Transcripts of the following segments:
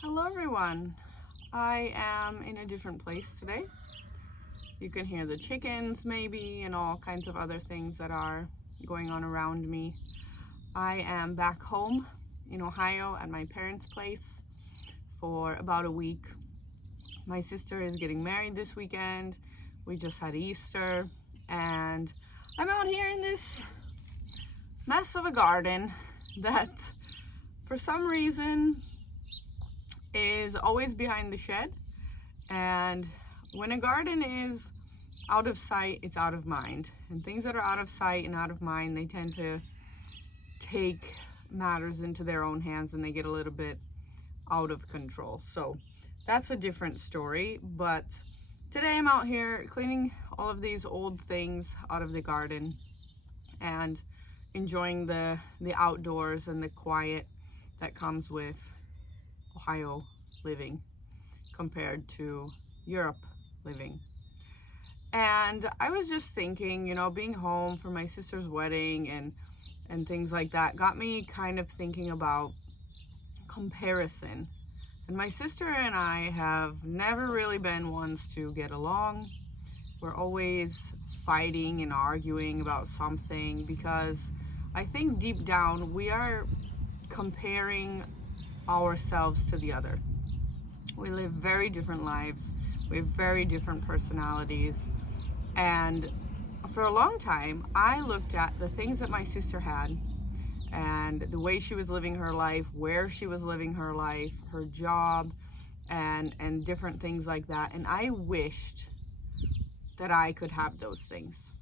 Hello everyone. I am in a different place today. You can hear the chickens maybe and all kinds of other things that are going on around me. I am back home in Ohio at my parents' place for about a week. My sister is getting married this weekend. We just had Easter and I'm out here in this mess of a garden that for some reason is always behind the shed. And when a garden is out of sight, it's out of mind. And things that are out of sight and out of mind, they tend to take matters into their own hands and they get a little bit out of control. So that's a different story. But today I'm out here cleaning all of these old things out of the garden and enjoying the outdoors and the quiet that comes with Ohio living compared to Europe living. And I was just thinking, being home for my sister's wedding and things like that got me kind of thinking about comparison. And my sister and I have never really been ones to get along. We're always fighting and arguing about something because I think deep down we are comparing ourselves to the other. We live very different lives. We have very different personalities. And for a long time, I looked at the things that my sister had and the way she was living her life, where she was living her life, her job, and different things like that. And I wished that I could have those things.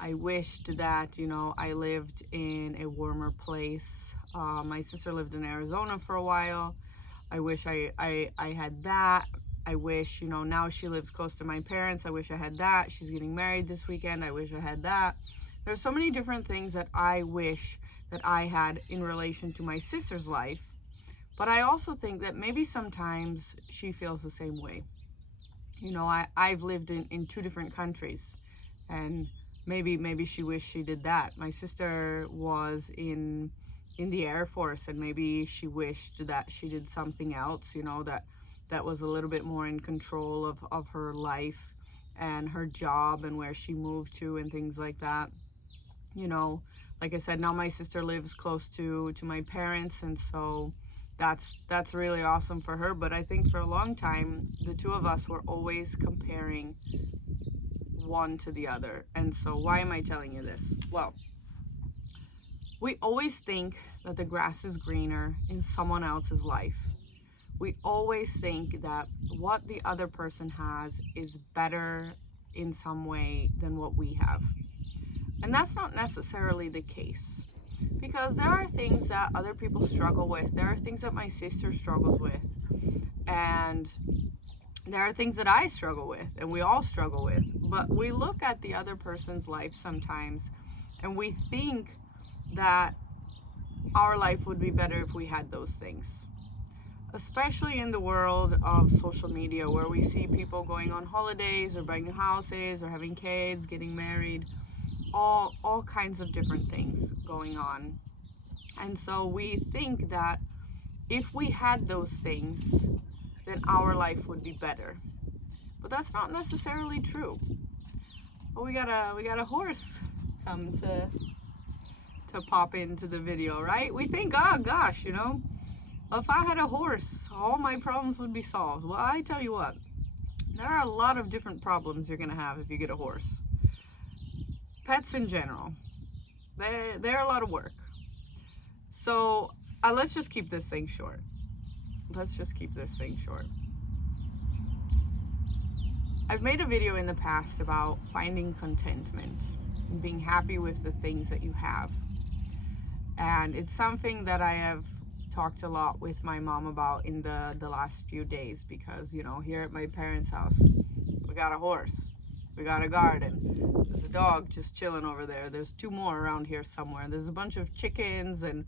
I wished that, I lived in a warmer place. My sister lived in Arizona for a while. I wish I had that. I wish, now she lives close to my parents. I wish I had that. She's getting married this weekend. I wish I had that. There's so many different things that I wish that I had in relation to my sister's life. But I also think that maybe sometimes she feels the same way. I've lived in two different countries, and maybe she wished she did that. My sister was in the Air Force, and maybe she wished that she did something else, that was a little bit more in control of her life and her job and where she moved to and things like that. Like I said, now my sister lives close to my parents, and so that's really awesome for her. But I think for a long time, the two of us were always comparing one to the other. And so why am I telling you this? Well, we always think that the grass is greener in someone else's life. We always think that what the other person has is better in some way than what we have. And that's not necessarily the case, because there are things that other people struggle with. There are things that my sister struggles with. And there are things that I struggle with, and we all struggle with. But we look at the other person's life sometimes and we think that our life would be better if we had those things. Especially in the world of social media, where we see people going on holidays or buying new houses or having kids, getting married, all kinds of different things going on. And so we think that if we had those things, then our life would be better. But that's not necessarily true. Oh, we got a horse come to pop into the video, right? We think, oh gosh, if I had a horse, all my problems would be solved. Well, I tell you what, there are a lot of different problems you're gonna have if you get a horse. Pets in general, they're a lot of work. So let's just keep this thing short. I've made a video in the past about finding contentment and being happy with the things that you have. And it's something that I have talked a lot with my mom about in the last few days, because, here at my parents' house, we got a horse, we got a garden, there's a dog just chilling over there, there's two more around here somewhere, there's a bunch of chickens, and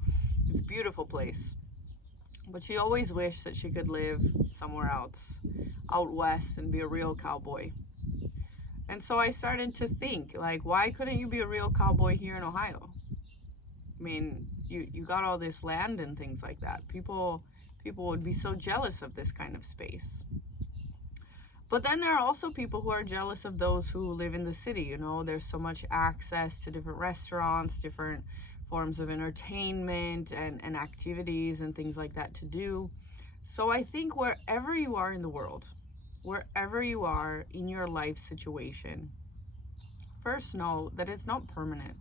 it's a beautiful place. But she always wished that she could live somewhere else, out west, and be a real cowboy. And so I started to think, like, why couldn't you be a real cowboy here in Ohio? I mean, you got all this land and things like that. People People would be so jealous of this kind of space. But then there are also people who are jealous of those who live in the city. You know, there's so much access to different restaurants, different forms of entertainment and activities and things like that to do. So I think wherever you are in the world, wherever you are in your life situation, first know that it's not permanent.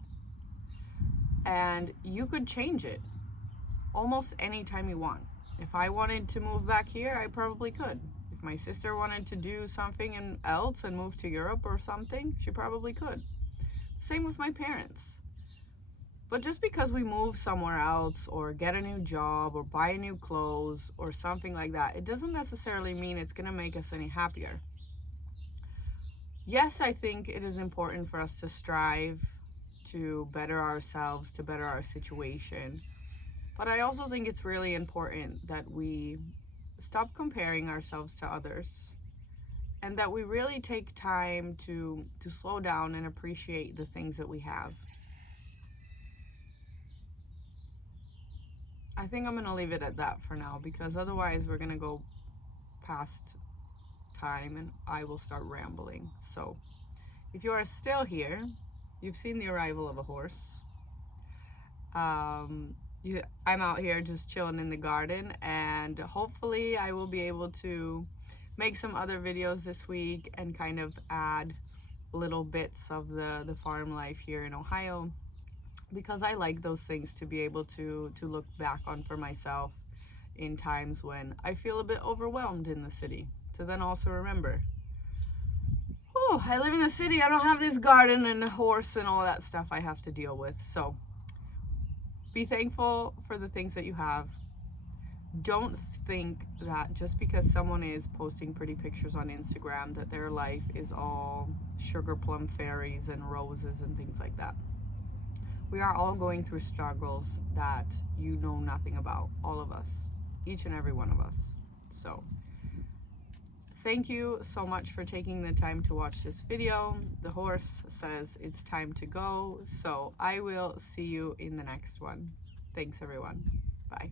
And you could change it almost anytime you want. If I wanted to move back here, I probably could. If my sister wanted to do something else and move to Europe or something, she probably could. Same with my parents. But just because we move somewhere else or get a new job or buy new clothes or something like that, it doesn't necessarily mean it's going to make us any happier. Yes, I think it is important for us to strive to better ourselves, to better our situation. But I also think it's really important that we stop comparing ourselves to others and that we really take time to slow down and appreciate the things that we have. I think I'm going to leave it at that for now, because otherwise we're going to go past time and I will start rambling. So if you are still here, you've seen the arrival of a horse. I'm out here just chilling in the garden, and hopefully I will be able to make some other videos this week and kind of add little bits of the farm life here in Ohio, because I like those things to be able to look back on for myself in times when I feel a bit overwhelmed in the city. To then also remember, oh, I live in the city, I don't have this garden and a horse and all that stuff I have to deal with. So be thankful for the things that you have. Don't think that just because someone is posting pretty pictures on Instagram that their life is all sugar plum fairies and roses and things like that. We are all going through struggles that you know nothing about, all of us, each and every one of us. So thank you so much for taking the time to watch this video. The horse says it's time to go, so I will see you in the next one. Thanks everyone. Bye.